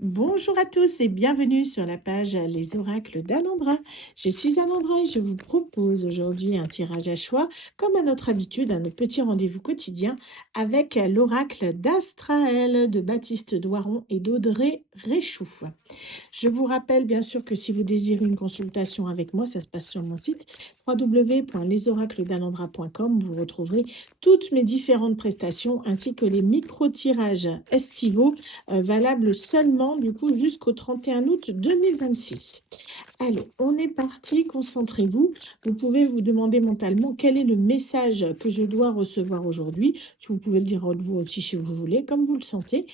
Bonjour à tous et bienvenue sur la page Les oracles d'Alondra. Je suis Alondra et je vous propose aujourd'hui un tirage à choix, comme à notre habitude, un petit rendez-vous quotidien avec l'oracle d'Astraël de Baptiste Doiron et d'Audrey Réchoux. Je vous rappelle bien sûr que si vous désirez une consultation avec moi, ça se passe sur mon site www.lesoracledalendra.com. Vous retrouverez toutes mes différentes prestations ainsi que les micro-tirages estivaux valables seulement du coup jusqu'au 31 août 2026. Allez, on est parti, concentrez-vous. Vous pouvez vous demander mentalement quel est le message que je dois recevoir aujourd'hui. Vous pouvez le dire à haute voix aussi si vous voulez, comme vous le sentez.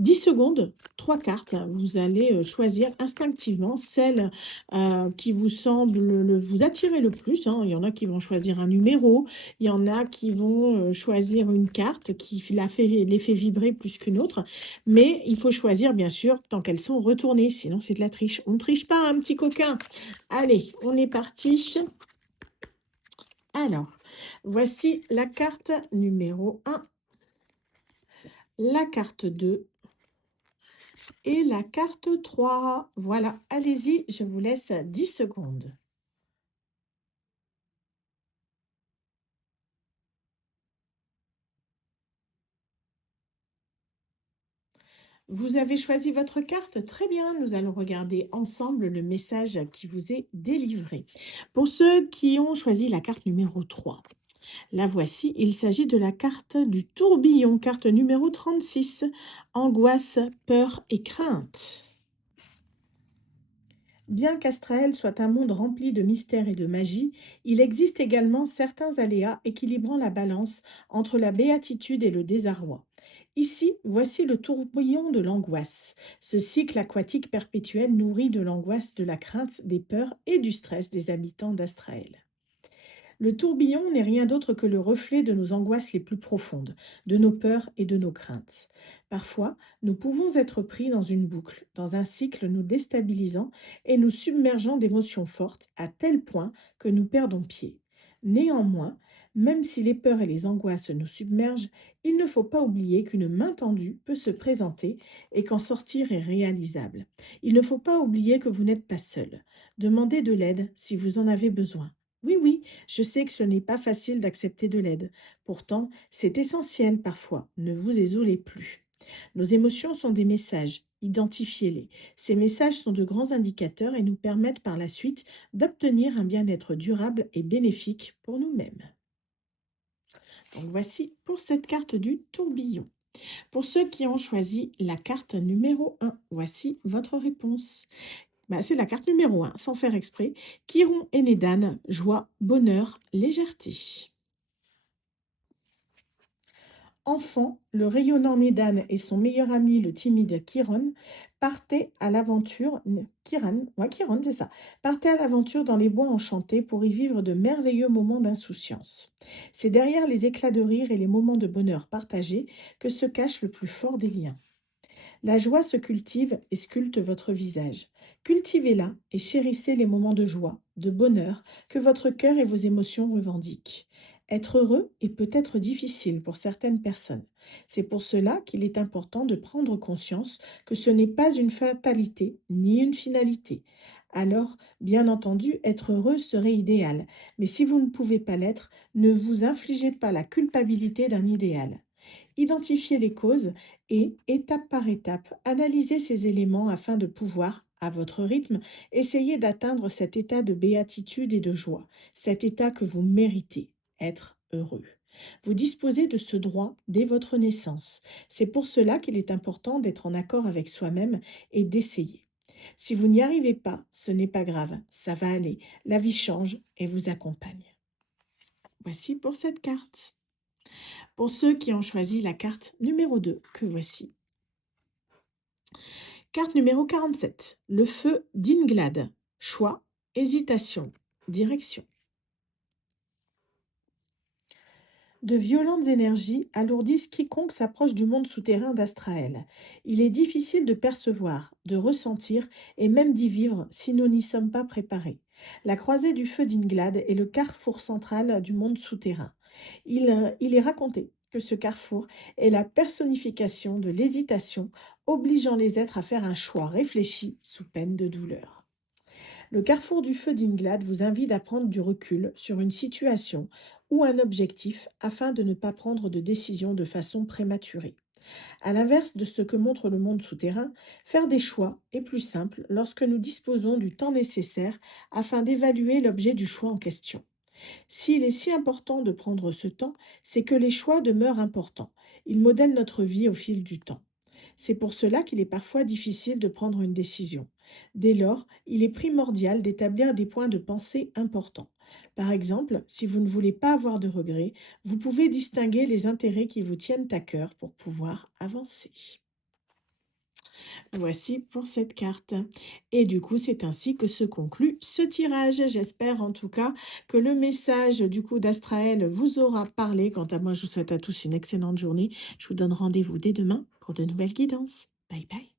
10 secondes, 3 cartes. Vous allez choisir instinctivement celle qui vous semble vous attirer le plus, hein. Il y en a qui vont choisir un numéro, il y en a qui vont choisir une carte qui les fait vibrer plus qu'une autre. Mais il faut choisir, bien sûr, tant qu'elles sont retournées. Sinon, c'est de la triche. On ne triche pas, un petit coquin. Allez, on est parti. Alors, voici la carte numéro 1, la carte 2 et la carte 3. Voilà, allez-y, je vous laisse 10 secondes. Vous avez choisi votre carte? Très bien, nous allons regarder ensemble le message qui vous est délivré. Pour ceux qui ont choisi la carte numéro 3, la voici, il s'agit de la carte du tourbillon, carte numéro 36, angoisse, peur et crainte. Bien qu'Astraël soit un monde rempli de mystères et de magie, il existe également certains aléas équilibrant la balance entre la béatitude et le désarroi. Ici, voici le tourbillon de l'angoisse. Ce cycle aquatique perpétuel nourri de l'angoisse, de la crainte, des peurs et du stress des habitants d'Astraël. Le tourbillon n'est rien d'autre que le reflet de nos angoisses les plus profondes, de nos peurs et de nos craintes. Parfois, nous pouvons être pris dans une boucle, dans un cycle nous déstabilisant et nous submergeant d'émotions fortes à tel point que nous perdons pied. Néanmoins, même si les peurs et les angoisses nous submergent, il ne faut pas oublier qu'une main tendue peut se présenter et qu'en sortir est réalisable. Il ne faut pas oublier que vous n'êtes pas seul. Demandez de l'aide si vous en avez besoin. Oui, oui, je sais que ce n'est pas facile d'accepter de l'aide. Pourtant, c'est essentiel parfois. Ne vous isolez plus. Nos émotions sont des messages. Identifiez-les. Ces messages sont de grands indicateurs et nous permettent par la suite d'obtenir un bien-être durable et bénéfique pour nous-mêmes. Donc voici pour cette carte du tourbillon. Pour ceux qui ont choisi la carte numéro 1, voici votre réponse. C'est la carte numéro 1, sans faire exprès. Chiron et Nédane, joie, bonheur, légèreté. Enfant, le rayonnant Nédane et son meilleur ami, le timide Chiron, partaient à l'aventure. Chiron, c'est ça. Partaient à l'aventure dans les bois enchantés pour y vivre de merveilleux moments d'insouciance. C'est derrière les éclats de rire et les moments de bonheur partagés que se cache le plus fort des liens. La joie se cultive et sculpte votre visage. Cultivez-la et chérissez les moments de joie, de bonheur que votre cœur et vos émotions revendiquent. Être heureux est peut-être difficile pour certaines personnes. C'est pour cela qu'il est important de prendre conscience que ce n'est pas une fatalité ni une finalité. Alors, bien entendu, être heureux serait idéal, mais si vous ne pouvez pas l'être, ne vous infligez pas la culpabilité d'un idéal. Identifiez les causes et, étape par étape, analysez ces éléments afin de pouvoir, à votre rythme, essayer d'atteindre cet état de béatitude et de joie, cet état que vous méritez, être heureux. Vous disposez de ce droit dès votre naissance. C'est pour cela qu'il est important d'être en accord avec soi-même et d'essayer. Si vous n'y arrivez pas, ce n'est pas grave, ça va aller. La vie change et vous accompagne. Voici pour cette carte. Pour ceux qui ont choisi la carte numéro 2, que voici. Carte numéro 47, le feu d'Inglade. Choix, hésitation, direction. De violentes énergies alourdissent quiconque s'approche du monde souterrain d'Astraël. Il est difficile de percevoir, de ressentir et même d'y vivre si nous n'y sommes pas préparés. La croisée du feu d'Inglade est le carrefour central du monde souterrain. Il est raconté que ce carrefour est la personnification de l'hésitation, obligeant les êtres à faire un choix réfléchi sous peine de douleur. Le carrefour du feu d'Inglad vous invite à prendre du recul sur une situation ou un objectif afin de ne pas prendre de décision de façon prématurée. À l'inverse de ce que montre le monde souterrain, faire des choix est plus simple lorsque nous disposons du temps nécessaire afin d'évaluer l'objet du choix en question. S'il est si important de prendre ce temps, c'est que les choix demeurent importants. Ils modèlent notre vie au fil du temps. C'est pour cela qu'il est parfois difficile de prendre une décision. Dès lors, il est primordial d'établir des points de pensée importants. Par exemple, si vous ne voulez pas avoir de regrets, vous pouvez distinguer les intérêts qui vous tiennent à cœur pour pouvoir avancer. Voici pour cette carte. Et du coup, c'est ainsi que se conclut ce tirage. J'espère en tout cas que le message du coup d'Astraël vous aura parlé. Quant à moi, je vous souhaite à tous une excellente journée. Je vous donne rendez-vous dès demain pour de nouvelles guidances. Bye bye.